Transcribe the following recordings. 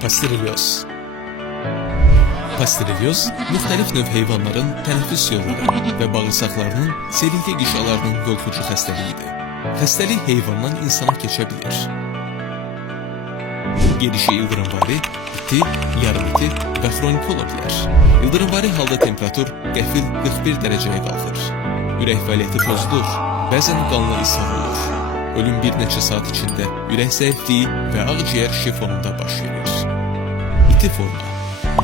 Pasteurelyoz. Pasteurelyoz müxtəlif növ heyvanların tənəffüs yolları və bağırsaqlarının seliyyə qişalarının yolxucu xəstəliyidir. Xəstəlik heyvandan insana keçə bilir. Gelişi ildırımvari, iti, yarım iti və xroniki ola bilər. İldırımvari halda temperatur qəfil 41 dərəcəyə qalxır. Ürək fəaliyyəti pozulur, bəzən qanlı ishal olur. Ölüm bir neçə saat içində ürək zəifliyi və ağciyər şifonunda baş verir. İti forma.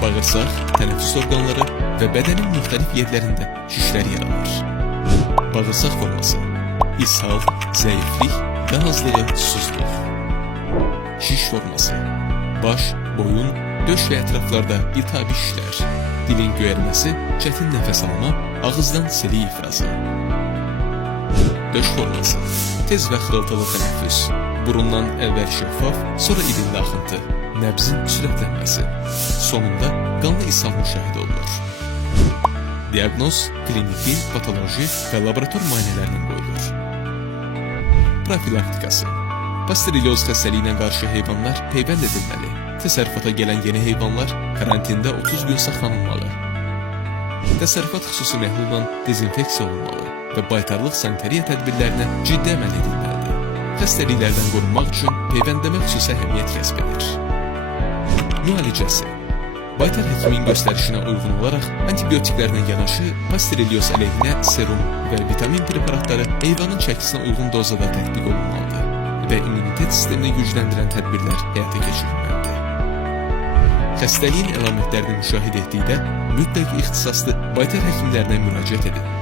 Bağırsaq, tənəffüs orqanları və bədənin müxtəlif yerlərində şişlər yaranır. Bağırsaq forması. İshal, zəiflik, qan azlığı, susuzluq. Şiş forması. Baş, boyun, döş və ətraflarda iltihabi şişlər. Dilin göyərməsi, çətin nəfəs alma, ağızdan seli ifrazı. Döş forması. Tez və xırıltılı tənəffüs. Burundan əvvəl şəffaf, sonra ilində axıntı. Nəbzin sürətlənməsi. Sonunda qanlı ishal müşahidə olunur. Diaqnoz kliniki, patoloji və laborator müayinələrlə qoyulur. Profilaktikası. Pasteurelyoz xəstəliyinə qarşı heyvanlar peyvənd edilməli. Təsərrüfata gələn yeni heyvanlar karantində 30 gün saxlanılmalı. Təsərrüfat xüsusi məhlulla dezinfeksiya olunmalı və baytarlıq sanitariya tədbirlərinə ciddi əməl edilməlidir. Xəstəliklərdən qorunmaq üçün peyvəndləmə xüsusi əhəmiyyət kəsb edir. Müalicəsi. Baytar həkimin göstərişinə uyğun olaraq antibiotiklərlə yanaşı pasteurelyoz əleyhinə serum və vitamin preparatları heyvanın çəkisinə uyğun dozada tətbiq olunmalıdır və immunitet sistemini gücləndirən tədbirlər həyata keçirilməlidir. Xəstəliyin əlamətlərini müşahidə etdikdə mütləq ixtisaslı baytar həkimlərinə müraciət edin.